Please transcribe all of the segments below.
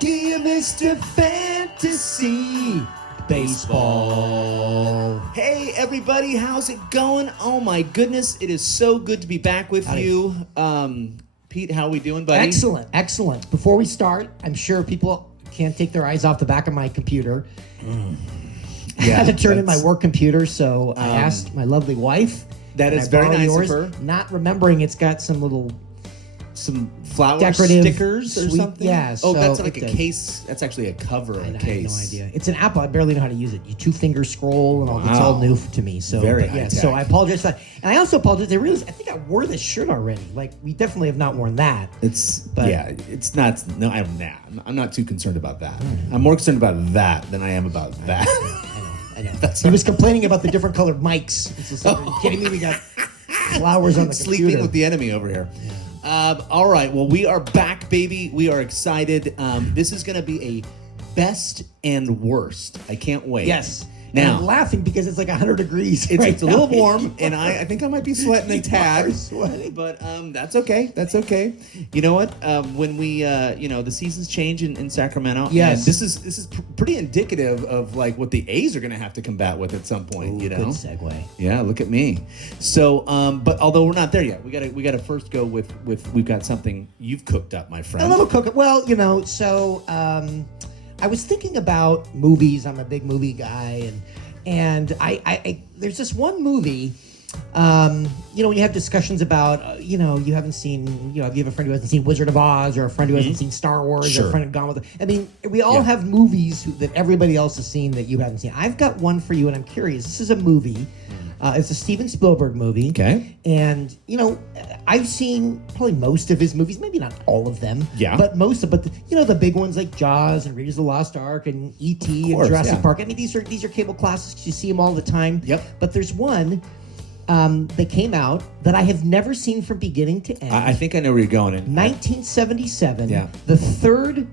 Dear Mr. Fantasy Baseball. Hey everybody, how's it going? Oh my goodness, it is so good to be back with you. Pete, how are we doing, buddy? Excellent, excellent. Before we start, I'm sure people can't take their eyes off the back of my computer. I had to turn in my work computer, so I asked my lovely wife. That is very nice of her. Not remembering it's got some flower decorative stickers or sweet, something? yeah. Oh, so that's like a case. That's actually a cover of a case. I have no idea. It's an Apple. I barely know how to use it. You two-finger scroll and all. Wow. It's all new to me. So very high-tech. So I apologize for that. And I also apologize. I realized I think I wore this shirt already. Like, we definitely have not worn that. It's not. No, I'm not too concerned about that. I'm more concerned about that than I am about that. I know. He was complaining about the different colored mics. It's just like, are you kidding me? We got flowers on the computer. Sleeping with the enemy over here. Yeah. All right. Well, we are back, baby. We are excited. This is going to be a best and worst. I can't wait. Yes. Now, and I'm laughing because it's like 100 degrees. It's a little warm, and I think I might be sweating a tad. Sweating. But that's okay. That's okay. You know what? When we, the seasons change in Sacramento. Yes. And this is pretty indicative of like what the A's are going to have to combat with at some point. Ooh, you know. Good segue. Yeah. Look at me. So, but although we're not there yet, we gotta first go with we've got something you've cooked up, my friend. A little cook. Well, so. I was thinking about movies. I'm a big movie guy, and I there's this one movie. When you have discussions about, you haven't seen, if you have a friend who hasn't seen Wizard of Oz or a friend who hasn't seen Star Wars Sure. or a friend who's gone with. I mean, we all have movies that everybody else has seen that you haven't seen. I've got one for you, and I'm curious. This is a movie. It's a Steven Spielberg movie. Okay. And, I've seen probably most of his movies, maybe not all of them. Yeah. But most of the big ones like Jaws and Raiders of the Lost Ark and E.T. and Jurassic Park. I mean, these are cable classics. You see them all the time. Yep. But there's one that came out that I have never seen from beginning to end. I think I know where you're going. 1977. Yeah. The third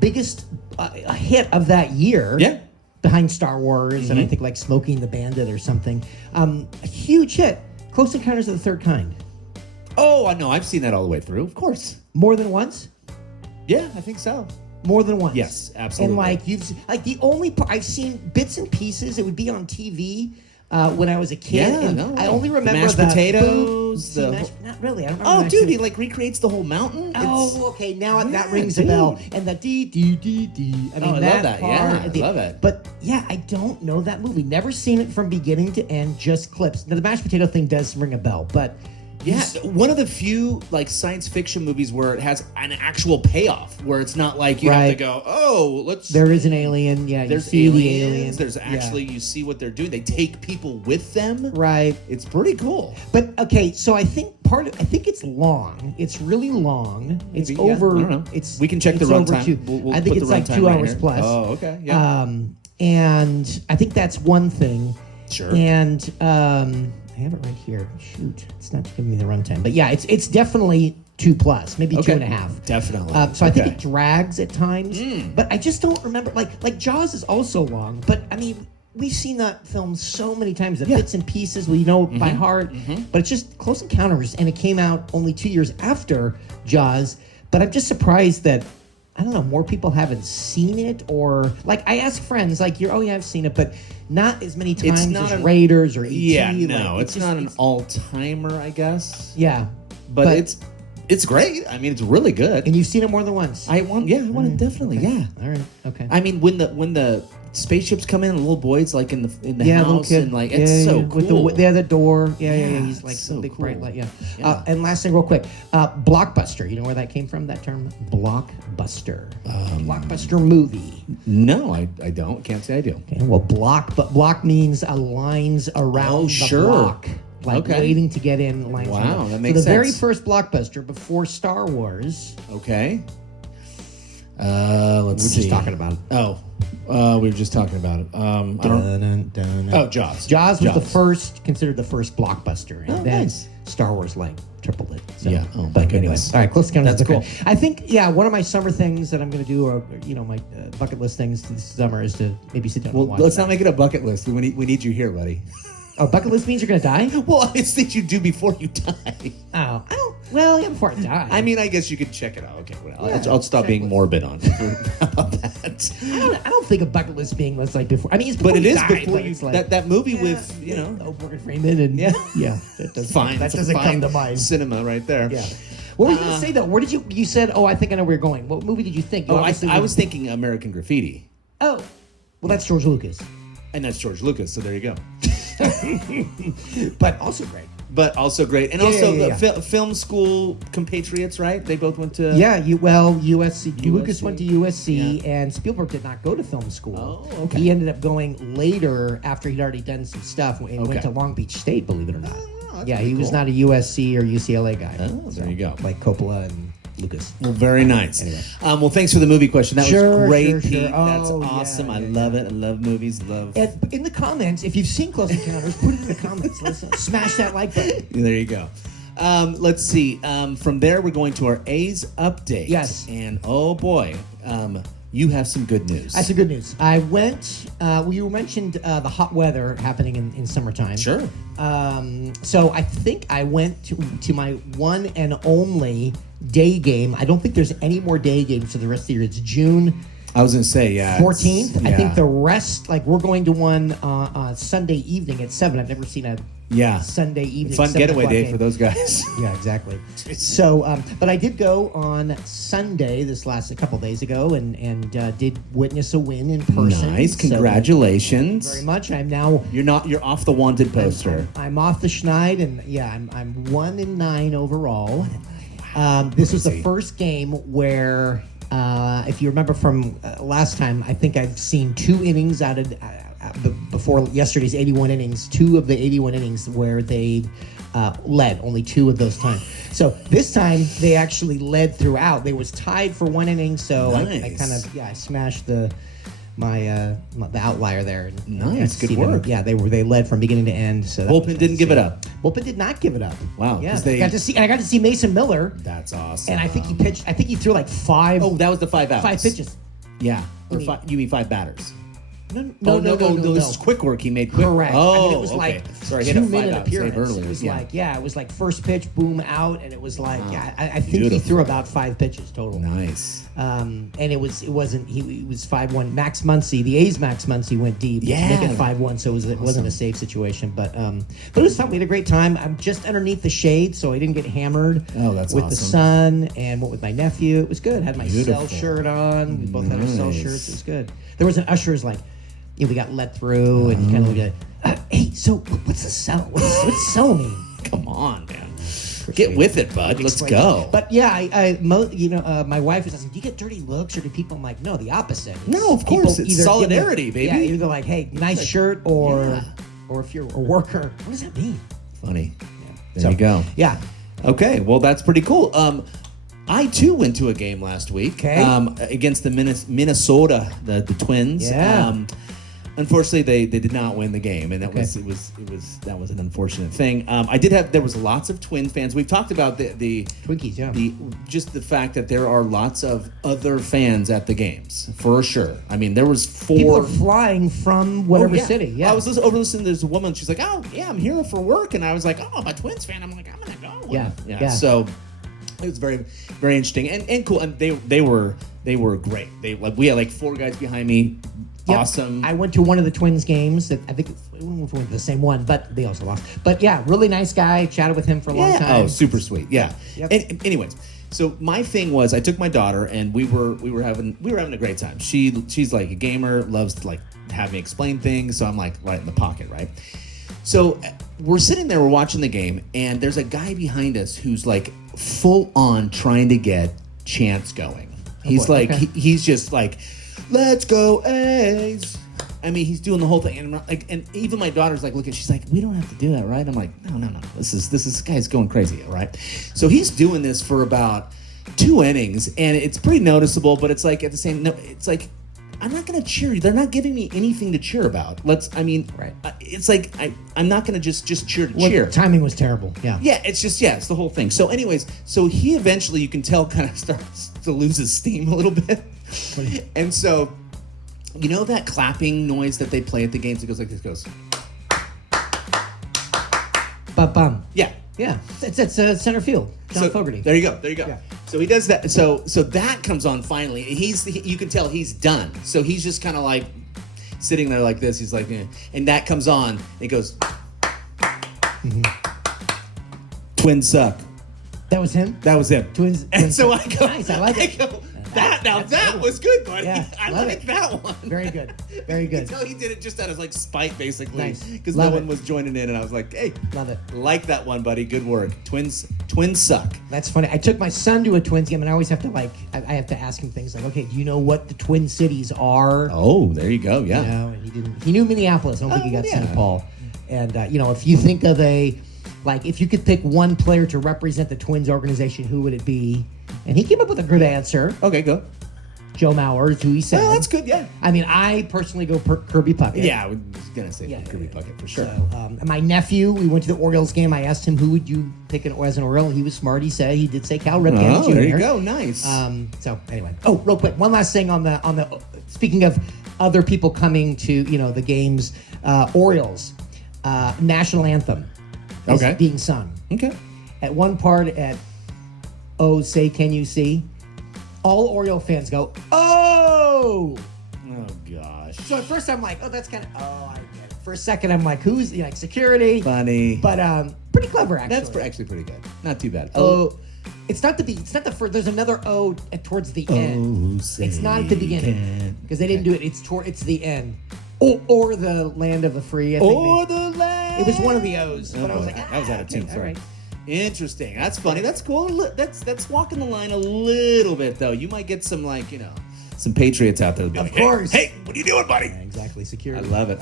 biggest hit of that year. Yeah. Behind Star Wars and I think like Smokey and the Bandit or something. A huge hit. Close Encounters of the Third Kind. Oh, I know. I've seen that all the way through. Of course. More than once? Yeah, I think so. More than once. Yes, absolutely. And the only part I've seen bits and pieces. It would be on TV when I was a kid. Yeah, and I only remember the mashed potatoes. Not really. I don't remember. Oh, dude, he like recreates the whole mountain. Okay. Now that rings a bell. And the dee. I mean, I love that. Yeah, I love it. But yeah, I don't know that movie. Never seen it from beginning to end. Just clips. Now the mashed potato thing does ring a bell, but. Yeah, one of the few like science fiction movies where it has an actual payoff, where it's not like you have to go, oh, let's. There is an alien, yeah. There's you see aliens. The alien. There's actually you see what they're doing. They take people with them. Right. It's pretty cool. But okay, so I think it's long. It's really long. It's Maybe, over. I don't know. We can check the runtime. We'll I think it's like 2 hours plus. Oh, okay. Yeah. And I think that's one thing. Sure. And I have it right here. Shoot, it's not giving me the runtime. But yeah, it's definitely 2+, maybe 2.5. Definitely. So I think it drags at times. But I just don't remember. Like Jaws is also long. But I mean, we've seen that film so many times. The bits and pieces we know by heart. But it's just Close Encounters, and it came out only 2 years after Jaws. But I'm just surprised that. I don't know, more people haven't seen it, or like I ask friends, like I've seen it, but not as many times as Raiders or E.T. Yeah, no, it's not an all-timer, I guess. Yeah, but it's great. I mean, it's really good. And you've seen it more than once. I want it definitely. Okay. Yeah. All right. Okay. I mean, when the spaceships come in, and little boys like in the house, little kid. And like it's so cool. With the door. Yeah. He's like so a big cool. bright light. Yeah. And last thing, real quick, blockbuster. You know where that came from? That term, blockbuster. Blockbuster movie. No, I don't. Can't say I do. Okay. Well, block means lines around the block. Like waiting to get in line. Wow, that makes sense. So the very first blockbuster before Star Wars. Okay. Let's see. We're just talking about it. We were just talking about it. Oh, Jaws. Jaws was considered the first blockbuster, and then nice. Star Wars tripled it. So, yeah. Oh, but anyway, all right, Close Encounters. That's cool. I think one of my summer things that I'm going to do, or my bucket list things this summer, is to maybe sit down. Well, and watch let's that. not make it a bucket list. We need you here, buddy. Oh, bucket list means you're going to die? Well, it's things you do before you die. Oh, I don't. Well, yeah, before I die. I mean, I guess you could check it out. Okay, well, Yeah, I'll stop being checklist. morbid on about that. I don't think a bucket list being was like before. I mean, it's before But it is die, before but you it's like, that movie with Morgan Freeman and Yeah. that doesn't fine. that It's a doesn't fine come to mind. cinema right there. Yeah. What were you gonna say though? Where did you said? Oh, I think I know where you're going. What movie did you think? You Oh, obviously I was thinking American Graffiti, Oh, well, that's George Lucas, and that's George Lucas. So there you go. but also great. But also great, and Yeah, also yeah, yeah, the film school compatriots, right? They both went to Yeah, USC. Lucas USC. went to USC, Yeah. and Spielberg did not go to film school. Oh, okay. He ended up going later after he'd already done some stuff and Okay. went to Long Beach State, believe it or not. Oh, that's Yeah, pretty he was cool. not a USC or UCLA guy. Oh, there you go. Like Coppola and Lucas. Well, very nice. Anyway. Well, thanks for the movie question. That Sure, was great, sure, sure. Pete. That's Oh, yeah, awesome. I yeah, love it. I love movies. And in the comments, if you've seen Close Encounters, put it in the comments. Listen, smash that like button. There you go. Let's see. From there, we're going to our A's update. Yes. And oh boy, you have some good news. That's the good news. I went. Well, you mentioned the hot weather happening in summertime. Sure. So I think I went to my one and only day game. I don't think there's any more day games for the rest of the year. It's June I was going to say, yeah. 14th. I yeah. think the rest, like we're going to one Sunday evening at 7. I've never seen a Yeah. Sunday evening. Fun 7 getaway o'clock day game. for those guys. Yeah, exactly. So, but I did go on Sunday, a couple days ago, and did witness a win in person. Nice. So, Congratulations. very much. I'm now. You're off the wanted poster. I'm off the schneid, and yeah, I'm 1-9 overall. This was the first game where, if you remember from last time, I think I've seen 2 innings out of before yesterday's 81 innings. 2 of the 81 innings where they led, only 2 of those times. So this time they actually led throughout. They was tied for 1 inning, so I Nice. kind of I smashed the outlier there. And Nice, good see them. work. Yeah, they led from beginning to end. So that Bullpen was didn't nice. give it up. Bullpen did not give it up. Wow, Yeah, 'cause they- I got to see Mason Miller, That's awesome. and I think he pitched. I think he threw like 5. Oh, that was the 5 outs. 5 pitches. Yeah. Or mean- you mean 5 batters? No, This is quick work he made quick. Correct. Oh, I mean, it was okay. like Sorry, he had a 2-minute 5-out save appearance. earlier. It was yeah. like, it was like first pitch, boom, out, and it was like, I think he Beautiful. threw about 5 pitches total. Nice. And it wasn't. He was 5-1. Max Muncy, the A's Max Muncy went deep, Yeah. making it 5-1. So it wasn't a safe situation, but it was fun. We had a great time. I'm just underneath the shade, so I didn't get hammered. Oh, that's with the awesome. sun and went with my nephew. It was good. Had my Beautiful. cell shirt on. We both had our cell Nice. shirts. It was good. There was an usher's like. We got let through, and he kind of looked at, hey, so what's the cell? What's cell mean? Come on, man. Get with it, bud. Let's Explain go. it. But yeah, my wife was asking, do you get dirty looks, or do people? I'm like, no, the opposite. No, of People course. It's either give solidarity, me- baby. Yeah, either like, hey, nice shirt, or Yeah. or if you're a worker, what does that mean? Funny. There So, you go. Yeah. Okay, well, that's pretty cool. I too went to a game last week. Okay. Against the Minnesota, the Twins. Yeah. Unfortunately, they did not win the game, and that Okay. that was an unfortunate thing. There was lots of Twins fans. We've talked about the Twinkies, yeah. just the fact that there are lots of other fans at the games for sure. I mean, there was 4. People are flying from whatever Oh, yeah. city. Yeah. I was listening. There's a woman. She's like, "Oh, yeah, I'm here for work," and I was like, "Oh, I'm a Twins fan." I'm like, "I'm gonna go." Yeah. So it was very, very interesting and cool. And they were great. We had like 4 guys behind me. Yep. Awesome. I went to one of the Twins games. That I think we went to the same one, but they also lost. But yeah, really nice guy. Chatted with him for a long time. Oh, super sweet. Yeah. Yep. And, anyways, so my thing was I took my daughter and we were having a great time. She's like a gamer, loves to like have me explain things, so I'm like right in the pocket, right? So we're sitting there, we're watching the game, and there's a guy behind us who's like full on trying to get chants going. He's boy, like okay. he's just like, "Let's go A's." I mean, he's doing the whole thing, and I'm not, like, and even my daughter's like, looking. She's like, "We don't have to do that, right?" I'm like, "No. This guy's going crazy, all right?" So he's doing this for about 2 innings, and it's pretty noticeable. But it's like at the same, no, it's like I'm not going to cheer you. They're not giving me anything to cheer about. Right. It's like I'm not going to just cheer to cheer. The timing was terrible. Yeah. Yeah, it's the whole thing. So anyways, so he eventually, you can tell, kind of starts to lose his steam a little bit. And so, you know that clapping noise that they play at the games? It goes like this, goes. Ba-bum. Yeah. Yeah, it's center field. John Fogerty. There you go. Yeah. So he does that. So that comes on finally. You can tell he's done. So he's just kind of like sitting there like this. He's like, and that comes on. And he goes, Twins suck. That was him. That was him. Twins. And so I go, nice. I like it. That was good, buddy. Yeah, I love like it. that one. Very good. Very good. You can tell he did it just out of like spite, basically, Nice. because Love no it. one was joining in, and I was like, "Hey, Love it. like that one, buddy. Good work. Twins suck." That's funny. I took my son to a Twins game, and I always have to I have to ask him things like, "Okay, do you know what the Twin Cities are?" Oh, there you go. Yeah. You know, and he didn't. He knew Minneapolis. I don't think he got yeah. St. Paul. And if you think of if you could pick one player to represent the Twins organization, who would it be? And he came up with a good answer. Okay, go. Joe Mauer is who he said. Oh, that's good. Yeah. I mean, I personally go Kirby Puckett. Yeah, I was gonna say Kirby Puckett for sure. So, my nephew, we went to the Orioles game. I asked him, who would you pick as an Oriole? He was smart. He did say Cal Ripken Jr. There you go. Nice. So anyway, real quick, one last thing on the speaking of other people coming to the games, Orioles national anthem is being sung. Okay. At one part at "Oh Say Can You See," all Oriole fans go, "Oh!" Oh gosh. So at first I'm like, "Oh, that's kind of I get it." For a second I'm like, "Who's like security?" Funny. But pretty clever actually. That's actually pretty good. Not too bad. Oh. It's not the first. There's another O towards the end. It's not at the beginning because they didn't do it. It's the end. Or the land of the free. I think the land. it was one of the O's. Oh, but I was boy. like, that was out of tune. all Sorry. right. Interesting. That's funny. That's cool. That's walking the line a little bit though. You might get some some patriots out there. That'll be Of like, course. Hey, what are you doing, buddy? Yeah, exactly. I Security. love it.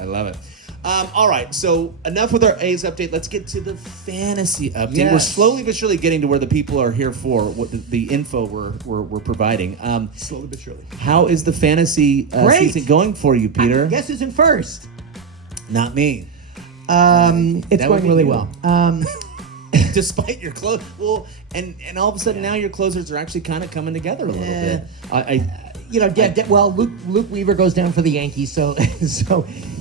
All right, so enough with our A's update. Let's get to the fantasy update. Yes. We're slowly but surely getting to where the people are here for, what the info we're providing. Slowly but surely. How is the fantasy season going for you, Peter? Guess who's in first? Not me. It's That would going be really you. well. Despite your close, and all of a sudden now your closers are actually kind of coming together a little bit. Luke Weaver goes down for the Yankees, so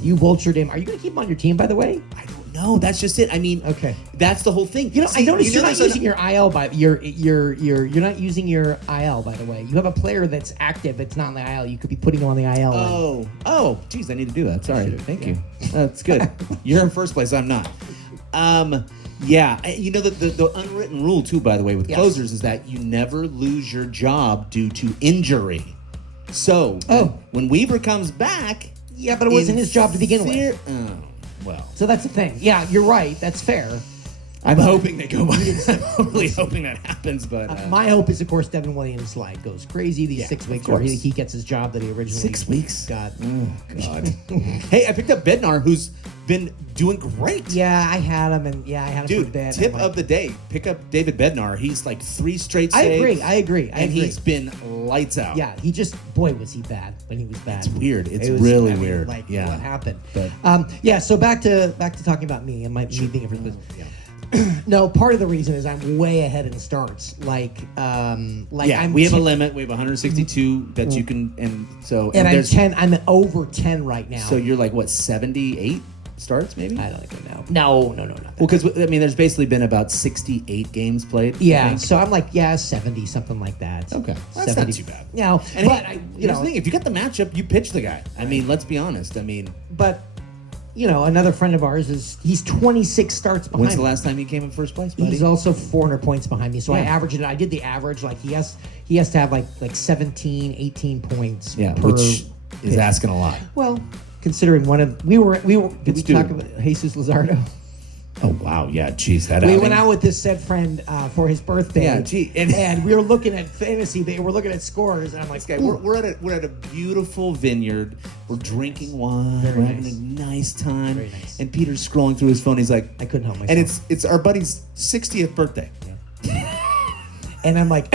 you vultured him. Are you going to keep him on your team, by the way? I don't know. That's just it. I mean, okay, that's the whole thing. I noticed you're not using your IL you're not using your IL, by the way. You have a player that's active that's not on the IL. You could be putting him on the IL. Oh, geez, I need to do that. Sorry. Thank you. That's good. You're in first place. I'm not. Yeah, the unwritten rule too, by the way, with closers is that you never lose your job due to injury. So when Weaver comes back, yeah, but it wasn't his job to begin with. Oh, well. So that's the thing. Yeah, you're right. That's fair. I'm hoping they go. I'm really hoping that happens, but my hope is, of course, Devin Williams goes crazy these 6 weeks, where he gets his job that he originally 6 weeks got. Oh God. Hey, I picked up Bednar, who's been doing great. Yeah, I had him, and I had him Dude, for a bit. tip of the day: pick up David Bednar. He's like 3 straight saves. I agree. He's been lights out. Yeah, he just was he bad when he was bad. It's weird. It's It was, really weird. What Yeah. happened? But, So back to talking about me and me being a first place. No, part of the reason is I'm way ahead in starts. we have a limit. We have 162 that you can, and I'm 10. I'm at over 10 right now. So you're like what, 78 starts maybe? I don't even know. No, not that. Well, because there's basically been about 68 games played. Yeah, so I'm like 70, something like that. Okay, that's 70. not too bad. No, and but here's the thing: if you got the matchup, you pitch the guy. I mean, let's be honest. But another friend of ours he's 26 starts behind when's the me. last time he came in first place, buddy? He's also 400 points behind me. So I Yeah. averaged it. I did the average. Like he has to have like 17, 18 points. Yeah, per which is asking a lot. Well, considering one of we were did we talk about Jesus Luzardo? Oh wow, yeah, geez, We went out with this said friend for his birthday. Yeah, gee, and we were looking at fantasy. We're looking at scores, and I'm like, we're at a beautiful vineyard. We're drinking wine. Very we're nice. having a nice time. Very nice. And Peter's scrolling through his phone. He's like, I couldn't help myself. and it's our buddy's 60th birthday. And I'm like,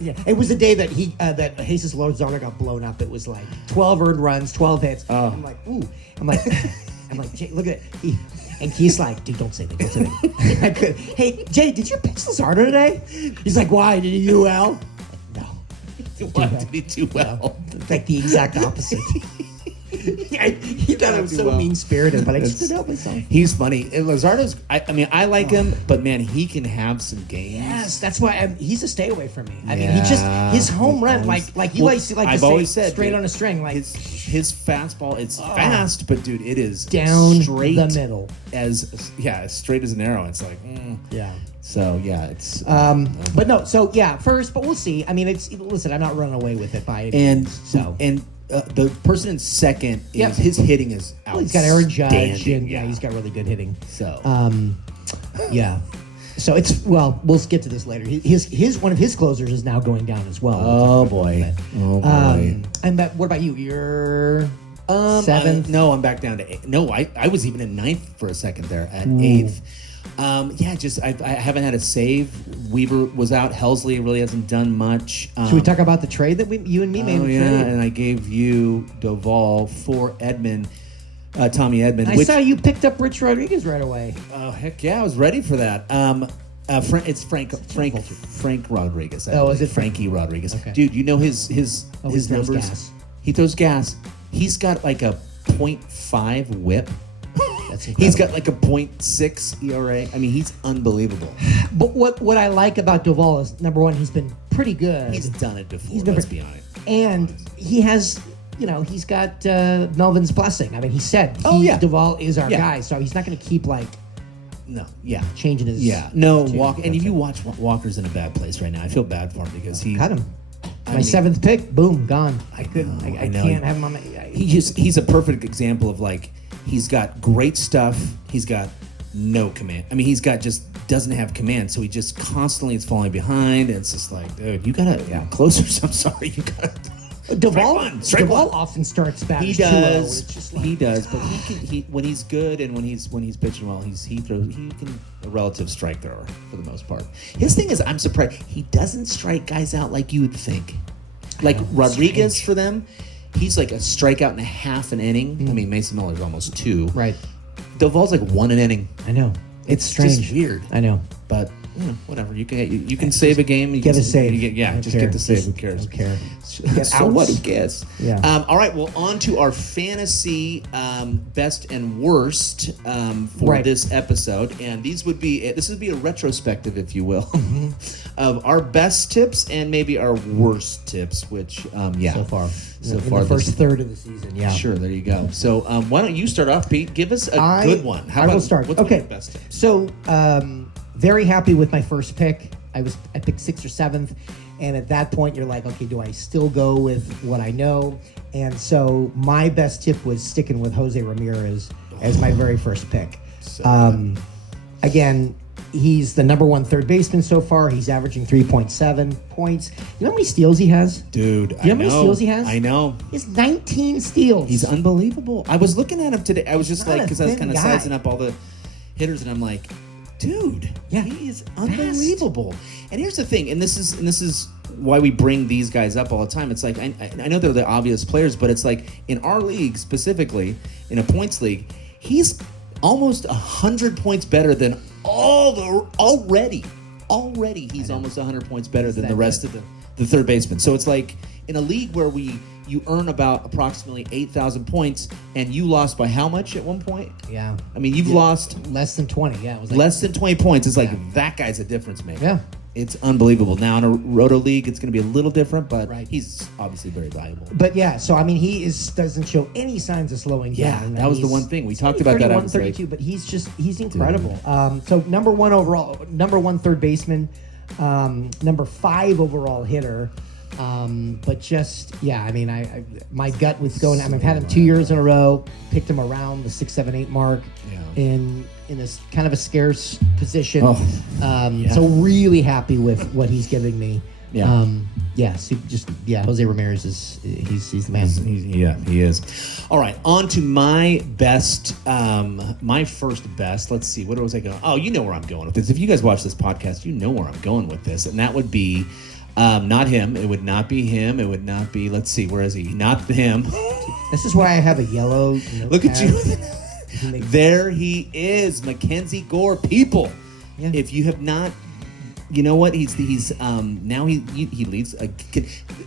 yeah, it was the day that that Jesus Luzardo got blown up. It was like 12 earned runs, 12 hits. Oh. I'm like, ooh. I'm like, Jay, look at it. And he's like, dude, don't say that. Don't say that. I could. Hey, Jay, did you pitch Luzardo today? He's like, why? Did he do well? No. What did he do well? No. Like the exact opposite. He thought I was so mean-spirited, but I just couldn't help myself. He's funny. Luzardo's, I mean, I like him, but man, he can have some games. Yes, that's why he's a stay away from me. I mean, he just, his home run, like you like to I've say, always said, straight dude, on a string. Like his fastball, it's fast, but dude, it is down straight the middle. as straight as an arrow. It's like, yeah. So yeah, it's but no, so yeah, first, but we'll see. I mean, listen, I'm not running away with it by any means, the person in second is his hitting is outstanding. Well, he's got Aaron Judge, and he's got really good hitting. So yeah. So we'll get to this later. His one of his closers is now going down as well. Oh boy. And what about you? You're seventh? No, I'm back down to eight. No, I was even in ninth for a second there at eighth. I haven't had a save. Weaver was out. Helsley really hasn't done much. Should we talk about the trade that you and me made? Oh yeah, and I gave you Duvall for Edmund. Tommy Edmund. I saw you picked up Rich Rodriguez right away. Oh heck yeah, I was ready for that. It's Frank Rodriguez. Is it Frankie Rodriguez? Okay. Dude, you know his numbers. Gas. He throws gas. He's got like a .5 whip. That's incredible. He's got like a .6 ERA. I mean, he's unbelievable. But what I like about Duvall is, number one, he's been pretty good. He's done it before. Let's be honest. And he has. He's got Melvin's blessing. I mean, he said Duvall is our guy, so he's not going to keep changing his. Yeah, no, Walker. And if you watch Walker's in a bad place right now, I feel bad for him because he cut him. My seventh pick, boom, gone. I couldn't. I can't have him on my. He's a perfect example of he's got great stuff. He's got no command. I mean, doesn't have command, so he just constantly is falling behind. And it's just like, dude, you gotta closers. I'm sorry, you gotta. Duvall often starts batting. He does, but he when he's good and when he's pitching well, he can a relative strike thrower for the most part. His thing is, I'm surprised he doesn't strike guys out like you would think. Like Rodriguez for them, he's like a strikeout and a half an inning. I mean, Mason Miller's almost 2. Right. Duvall's like 1 an inning. I know. It's strange. Just weird. I know. But whatever. You can save a game. You get can, a save. Just get the save. Who cares? Don't care. So what? Who cares? Yeah. All right. Well, on to our fantasy best and worst for this episode, and this would be a retrospective, if you will, of our best tips and maybe our worst tips. Which so far the first third of the season. Yeah. Sure. There you go. So why don't you start off, Pete? Give us a good one. I will start. What's one of your best tips? So. Very happy with my first pick. I picked 6th or 7th, and at that point you're like, okay, do I still go with what I know? And so my best tip was sticking with Jose Ramirez as my very first pick. Again, he's the number 1 third baseman so far. He's averaging 3.7 points. You know how many steals he has? Dude, you know how many steals he has? I know. He's 19 steals. He's unbelievable. I was looking at him today. I was just because I was kind of guy. sizing up all the hitters, and I'm like, dude, he is unbelievable. And here's the thing, and this is why we bring these guys up all the time. It's like I know they're the obvious players, but it's like in our league specifically, in a points league, he's almost 100 points better than already he's almost 100 points better than the rest of the third baseman. So it's like in a league where you earn about approximately 8,000 points, and you lost by how much at one point? Yeah. I mean, you've lost less than 20. Yeah, it was less than 20 points. It's like that guy's a difference maker. Yeah. It's unbelievable. Now in a roto league, it's going to be a little different, but he's obviously very valuable. But yeah, so I mean, doesn't show any signs of slowing down. That was the one thing we talked about. 31, 32, but he's incredible. So number 1 overall, number 1 third baseman, number 5 overall hitter. But I mean, my gut was going. I've had him 2 years in a row. Picked him around the 6, 7, 8 mark in a kind of a scarce position. So really happy with what he's giving me. Jose Ramirez he's the man. He is. All right, on to my best, my first best. Let's see, what was I going? Oh, you know where I'm going with this. If you guys watch this podcast, you know where I'm going with this, and that would be. Not him. It would not be him. It would not be. Let's see. Where is he? Not him. This is why I have a yellow. Look at you. There he is, Mackenzie Gore. People, if you have not you know what? He's now he leads.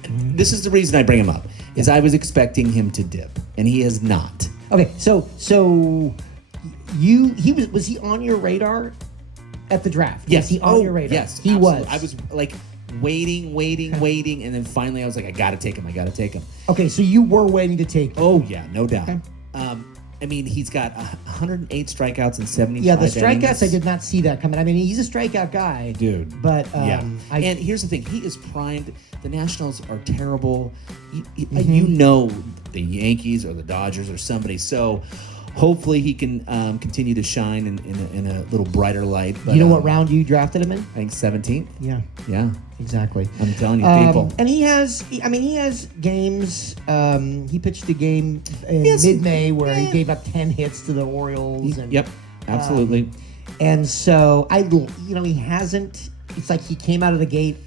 This is the reason I bring him up. Is I was expecting him to dip, and he has not. Okay, so was he on your radar at the draft? Yes. Was he on your radar? Yes, he absolutely. was. I was like waiting, and then finally I was like, I gotta take him. Okay, so you were waiting to take him. Oh yeah, no doubt. Okay. I mean, he's got 108 strikeouts and 75 Yeah, the strikeouts, innings. I did not see that coming. I mean, he's a strikeout guy. Dude. But, and here's the thing. He is primed. The Nationals are terrible. You know the Yankees or the Dodgers or somebody. So hopefully he can continue to shine in a little brighter light. But, you know what round you drafted him in? I think 17th. Yeah. Yeah. Exactly. I'm telling you, people. And he has games. He pitched a game in mid-May where he gave up 10 hits to the Orioles. Yep, absolutely. And so he hasn't. It's like he came out of the gate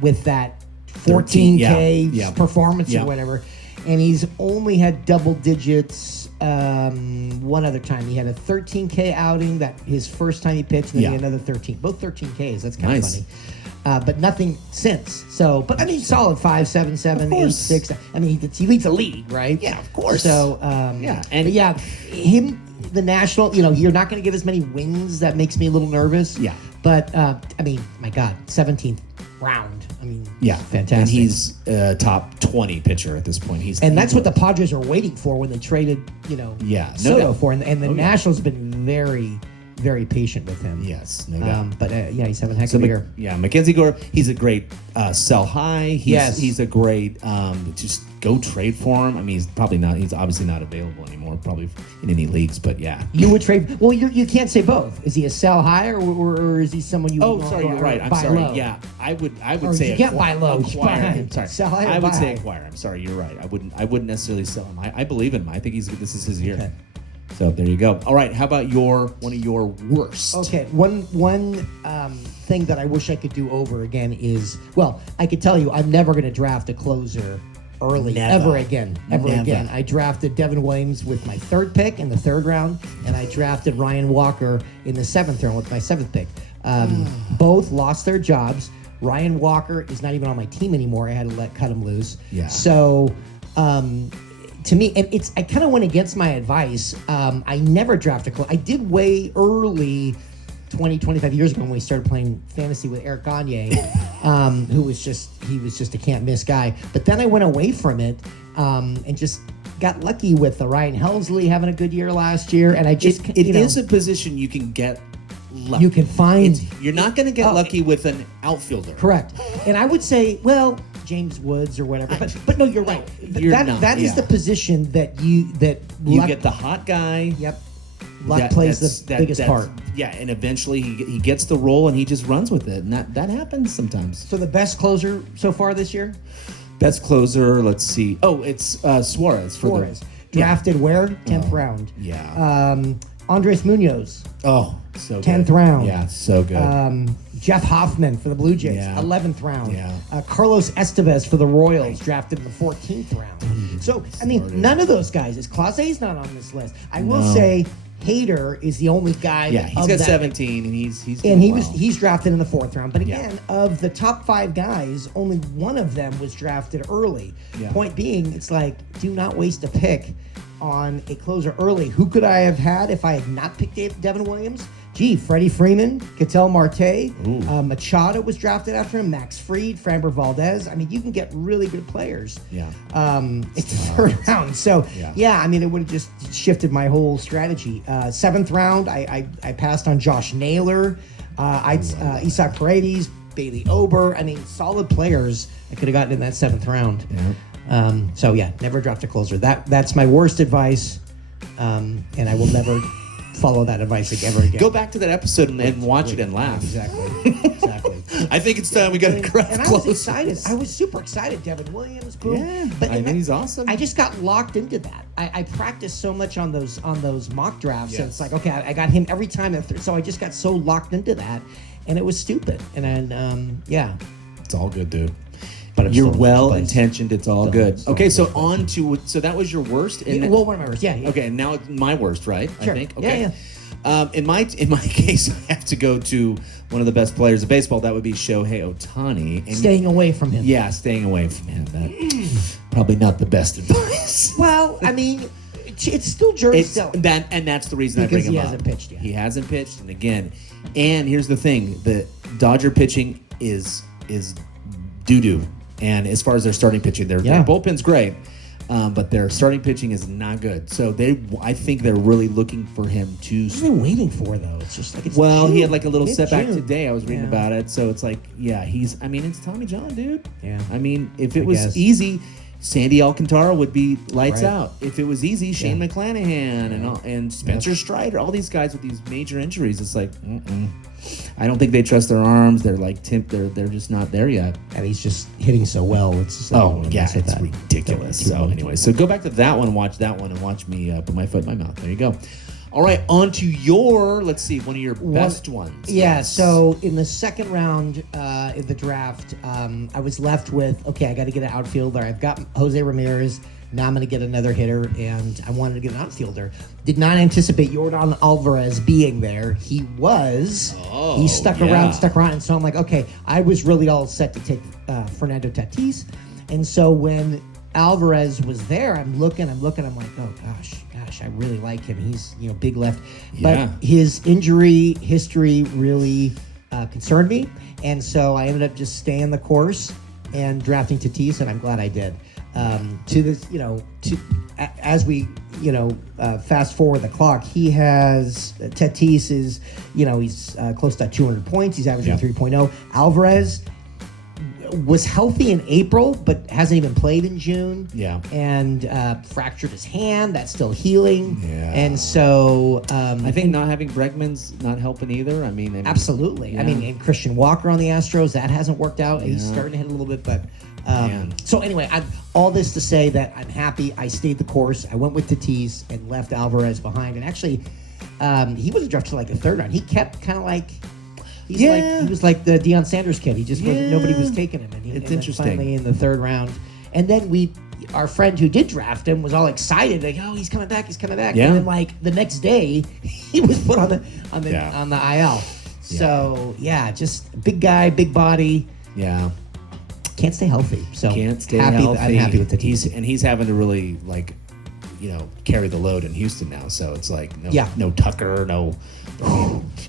with that 14K performance or whatever, and he's only had double digits. One other time he had a 13K outing that his first time he pitched, and then he had another 13, both 13Ks. That's kind of funny. But nothing since. So, but I mean, solid 5, 7, 7, 8, 6. I mean, he leads the league, right? Yeah, of course. So, the National. You're not going to get as many wins. That makes me a little nervous. Yeah. But I mean, my God, 17th round. I mean, fantastic. And he's a top 20 pitcher at this point. That's what the Padres are waiting for when they traded, Soto for, and the Nationals have been very, very patient with him. Yes, no doubt. But he's having a heck of a year. Yeah, Mackenzie Gore, he's a great sell high. He's a great just go trade for him. I mean, he's obviously not available anymore, probably in any leagues, but yeah. You would trade, well, you can't say both. Is he a sell high or is he someone you would you're right. I'm sorry. Low? Yeah, I would or say you can't buy low. Acquire. I'm sorry. Sell high I would say high. acquire. I'm sorry, you're right. I wouldn't necessarily sell him. I believe in him. I think this is his year. Okay. So there you go. All right, how about one of your worst? Okay, one thing that I wish I could do over again is, well, I could tell you I'm never going to draft a closer early ever again. I drafted Devin Williams with my third pick in the third round, and I drafted Ryan Walker in the seventh round with my seventh pick. Both lost their jobs. Ryan Walker is not even on my team anymore. I had to cut him loose. Yeah. So, to me, I kind of went against my advice. I never drafted I did way early, 20, 25 years ago when we started playing fantasy with Eric Gagne, who was just a can't miss guy. But then I went away from it and just got lucky with the Ryan Helsley having a good year last year. And I just it is a position you can get lucky. You can find. You're not going to get lucky with an outfielder. Correct. And I would say, well, James Woods or whatever. But no, you're right. That is the position that you luck, get the hot guy. Yep. Luck plays the biggest part. Yeah, and eventually he gets the role and he just runs with it, and that happens sometimes. So the best closer so far this year? Best closer, let's see. Oh, it's Suarez. Drafted where? 10th round. Yeah. Andres Munoz. Oh, so good. 10th round. Yeah, so good. Jeff Hoffman for the Blue Jays, 11th round. Yeah. Carlos Estevez for the Royals, drafted in the 14th round. So, I mean, none of those guys. Clase's not on this list. I will say Hader is the only guy. Yeah, he's got 17, and he's drafted in the 4th round. But again, of the top 5 guys, only one of them was drafted early. Yeah. Point being, it's like, do not waste a pick on a closer early. Who could I have had if I had not picked Devin Williams? Freddie Freeman, Ketel Marte, Machado was drafted after him, Max Fried, Framber Valdez. I mean, you can get really good players. Yeah. It's the 3rd round. So, I mean, it would have just shifted my whole strategy. 7th round, I passed on Josh Naylor, Isaac Paredes, Bailey Ober. I mean, solid players I could have gotten in that 7th round. Yeah. Never draft a closer. That's my worst advice, and I will never follow that advice ever again. Go back to that episode and watch it and laugh. Exactly. I think it's time we got to craft And I was excited. I was super excited. Devin Williams, boom. Yeah, but he's awesome. I just got locked into that. I practiced so much on those mock drafts, and it's like, okay, I got him every time. So I just got so locked into that, and it was stupid. And then, it's all good, dude. But you're well intentioned. It's all good. Okay, so that was your worst. One of my worst. Yeah. Okay, and now it's my worst, right? Sure. I think. Okay. Yeah. In my case, I have to go to one of the best players of baseball. That would be Shohei Ohtani. And Staying away from him. Yeah, staying away from him. That, probably not the best advice. Well, I mean, it's still jury still. And that's the reason Because I bring him he up. hasn't pitched yet. He hasn't pitched, and here's the thing: the Dodger pitching is doo-doo. And as far as their starting pitching, their bullpen's great. But their starting pitching is not good. So I think they're really looking for him to. What are they waiting for though? It's just like it's June, he had like a little mid-June. setback today. I was reading about it. So it's like, it's Tommy John, dude. Yeah. I mean, if it was easy, Sandy Alcantara would be lights out. If it was easy, Shane McClanahan and Spencer Strider, all these guys with these major injuries, it's like, I don't think they trust their arms. They're like they're just not there yet. And he's just hitting so well. It's just like, it's ridiculous. So anyway, so go back to that one, watch that one, and watch me put my foot in my mouth. There you go. All right, on to one of your best ones. Yeah, so in the second round in the draft, I was left with, I got to get an outfielder. I've got Jose Ramirez. Now I'm going to get another hitter, and I wanted to get an outfielder. Did not anticipate Yordan Alvarez being there. He was. He stuck around, and so I'm like, I was really all set to take Fernando Tatis. And so when Alvarez was there, I'm looking, I'm like, oh gosh, I really like him. He's, big left. But his injury history really concerned me. And so I ended up just staying the course and drafting Tatis, and I'm glad I did. As we, fast forward the clock, Tatis is, he's close to 200 points. He's averaging 3.0. Alvarez was healthy in April, but hasn't even played in June. Yeah. And fractured his hand. That's still healing. Yeah. And so I think not having Bregman's not helping either. I mean absolutely. Yeah. I mean, and Christian Walker on the Astros, that hasn't worked out. He's starting to hit a little bit, but so anyway, all this to say that I'm happy. I stayed the course. I went with Tatis and left Alvarez behind. And actually, he wasn't drafted to like a third round. He kept kind of like. He was like the Deion Sanders kid. He just nobody was taking him, and it's interesting. Finally, in the third round, and then our friend who did draft him was all excited, like, "Oh, he's coming back! He's coming back!" Yeah. And then, like the next day, he was put on the IL. So just big guy, big body. Yeah, can't stay healthy. So can't stay healthy. I'm happy with he's having to really carry the load in Houston now. So it's like no Tucker, no.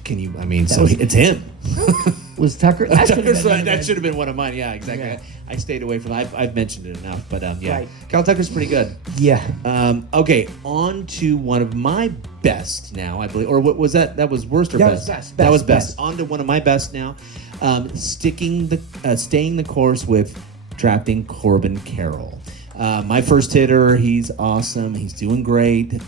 It's him. Was Tucker? That should have been one of mine. Yeah, exactly. Yeah. I stayed away from. I've mentioned it enough, but Right. Kyle Tucker's pretty good. Yeah. Okay, on to one of my best now, I believe. Or what was that? That was worst or best? That was best. On to one of my best now. Staying the course with drafting Corbin Carroll. My first hitter. He's awesome. He's doing great.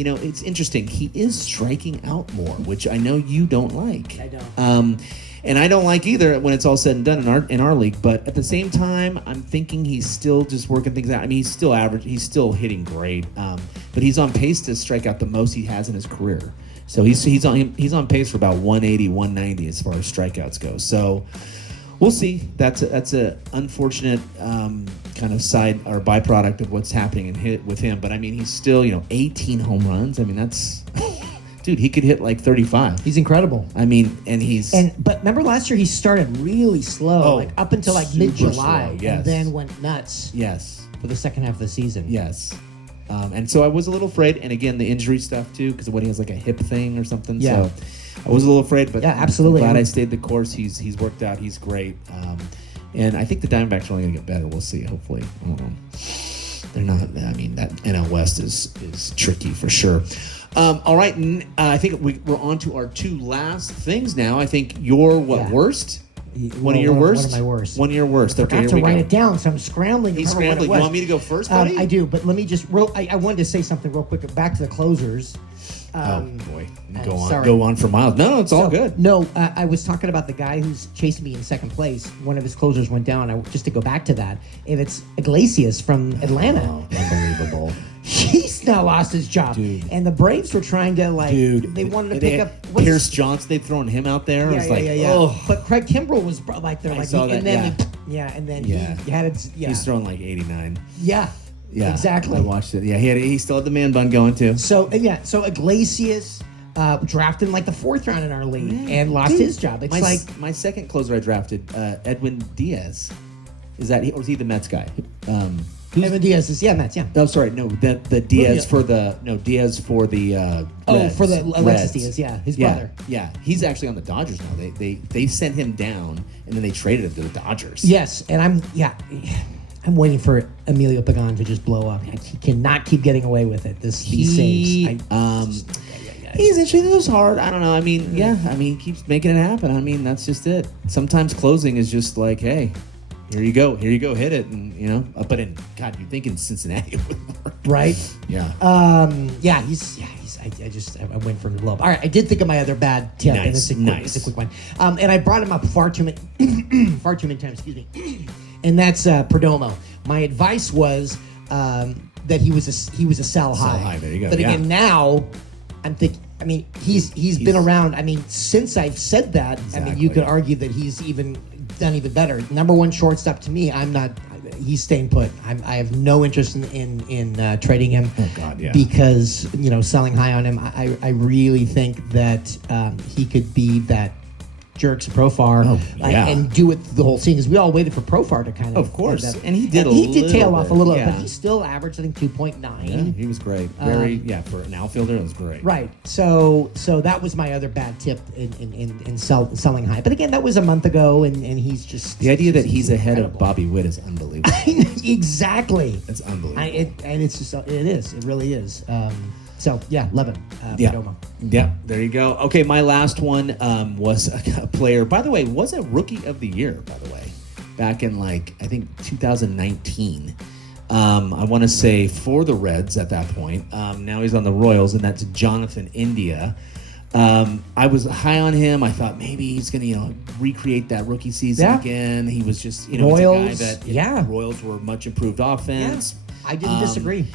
It's interesting. He is striking out more, which I know you don't like. I don't. And I don't like either when it's all said and done in our league. But at the same time, I'm thinking he's still just working things out. I mean, he's still average. He's still hitting great. But he's on pace to strike out the most he has in his career. So he's on pace for about 180, 190 as far as strikeouts go. So we'll see. That's a unfortunate kind of side or byproduct of what's happening with him. But I mean, he's still 18 home runs. I mean, that's dude. He could hit like 35. He's incredible. I mean, but remember last year he started really slow, like up until like mid-July, and then went nuts. Yes, for the second half of the season. Yes. And so I was a little afraid, and again the injury stuff too, because when he has like a hip thing or something. Yeah. So I was a little afraid, but absolutely. I'm glad I stayed the course. He's worked out. He's great. And I think the Diamondbacks are only going to get better. We'll see. Hopefully, they're not. I mean, that NL West is tricky for sure. All right, I think we're on to our two last things now. I think your worst. One of your worst? One of my worst. One of your worst. Okay, here we go. I forgot to write it down, so I'm scrambling. He's scrambling. You want me to go first, buddy? I do, but let me just. I wanted to say something real quick. Back to the closers. Oh boy, go on for miles. No, it's all good. No, I was talking about the guy who's chasing me in second place. One of his closers went down. Just to go back to that, and it's Iglesias from Atlanta. Oh, unbelievable. He's now lost his job, dude. And the Braves were trying to they wanted to pick up Pierce Johnson. They'd thrown him out there. Yeah. Oh. But Craig Kimbrell was like they're like, and then he had it. Yeah, he's thrown like 89. Yeah, exactly. I watched it. Yeah, he still had the man bun going too. So Iglesias, drafted in like the 4th round in our league and lost his job. It's my second closer I drafted, Edwin Diaz. Is that he, or is he the Mets guy? Edwin Diaz is Mets, yeah. Oh, sorry, no, the Diaz for the Diaz for the Reds. For the Alexis Reds. Diaz, yeah, his brother. Yeah, he's actually on the Dodgers now. They sent him down and then they traded him to the Dodgers. Yes, and I'm waiting for Emilio Pagan to just blow up. He cannot keep getting away with it. These saves. He's actually it was hard. I don't know. I mean, he keeps making it happen. I mean, that's just it. Sometimes closing is just like, hey, here you go, hit it, and but in God, you'd think in Cincinnati it would work, right? Yeah. I went for him to blow up. All right, I did think of my other bad tip, and it's a quick one. And I brought him up far too many times. Excuse me. And that's Perdomo. My advice was that he was a sell high. Sell high. There you go. But again, now I'm thinking. I mean, he's been around. I mean, since I've said that, exactly. I mean, you could argue that he's done even better. Number one shortstop to me. I'm not. He's staying put. I have no interest in trading him. Oh God, yeah. Because selling high on him, I really think that he could be that jerks Profar and do it the whole scene, because we all waited for Profar to kind of course, and he did. He did tail off a little, yeah. but he still averaged I think 2.9. Yeah, he was great. Very for an outfielder, it was great. Right. So that was my other bad tip in selling high. But again, that was a month ago, and he's just the idea that he's ahead of Bobby Witt is unbelievable. Exactly. It's unbelievable. And it's just it is. It really is. So yeah, love it. Perdomo. Yeah, there you go. Okay, my last one was a player. By the way, was a rookie of the year. By the way, back in I think 2019. I want to say for the Reds at that point. Now he's on the Royals, and that's Jonathan India. I was high on him. I thought maybe he's going to recreate that rookie season again. He was just Royals. He's a guy that Royals were much improved offense. Yeah, I didn't disagree.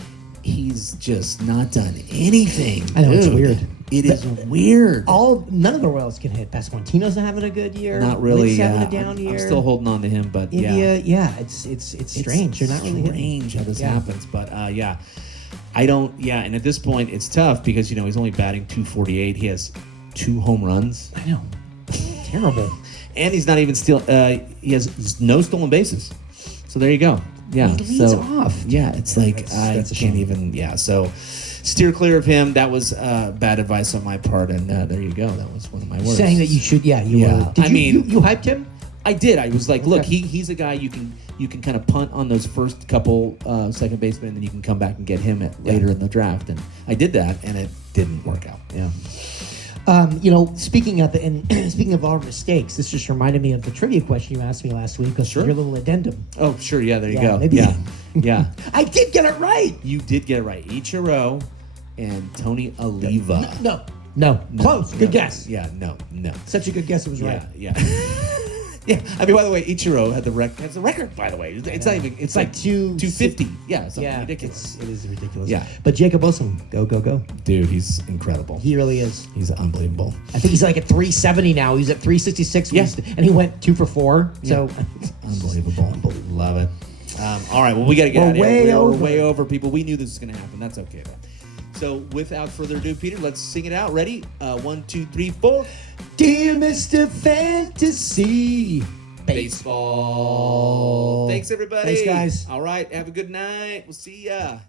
He's just not done anything. I know, it's weird. It is weird. None of the Royals can hit. Pasquantino's not having a good year. Not really. Witt's having a down year. I'm still holding on to him, but India, it's strange. They're not really strange how this happens, but I don't. Yeah, and at this point, it's tough because he's only batting .248. He has 2 home runs. I know. Terrible. And he's not even he has no stolen bases. So there you go. Yeah, he leads off. Yeah, it's like I can't even. Yeah, so steer clear of him. That was bad advice on my part, and there you go. That was one of my words. Saying that you should. Yeah, you were. You hyped him. I did. I was like, look, he's a guy you can kind of punt on those first couple second basemen, and then you can come back and get him later in the draft. And I did that, and it didn't work out. Yeah. Speaking of our mistakes, this just reminded me of the trivia question you asked me last week. Sure. Your little addendum. Oh, sure. Yeah, there you go. Maybe. Yeah. I did get it right. You did get it right. Ichiro and Tony Oliva. No. Close. Good guess. Yeah. No. Such a good guess. It was right. Yeah. Yeah, I mean, by the way, Ichiro had the record. By the way, it's not even. It's like 250. Yeah, something ridiculous. It is ridiculous. Yeah, but Jacob Wilson, go. Dude, he's incredible. He really is. He's unbelievable. I think he's like at 370 now. He's at 366. Yeah. And he went 2 for 4. So unbelievable. Love it. All right, well, we got to get out of here. We're way over, people. We knew this was going to happen. That's okay, though. So, without further ado, Peter, let's sing it out. Ready? 1, 2, 3, 4. Dear Mr. Fantasy Baseball. Thanks, everybody. Thanks, guys. All right. Have a good night. We'll see ya.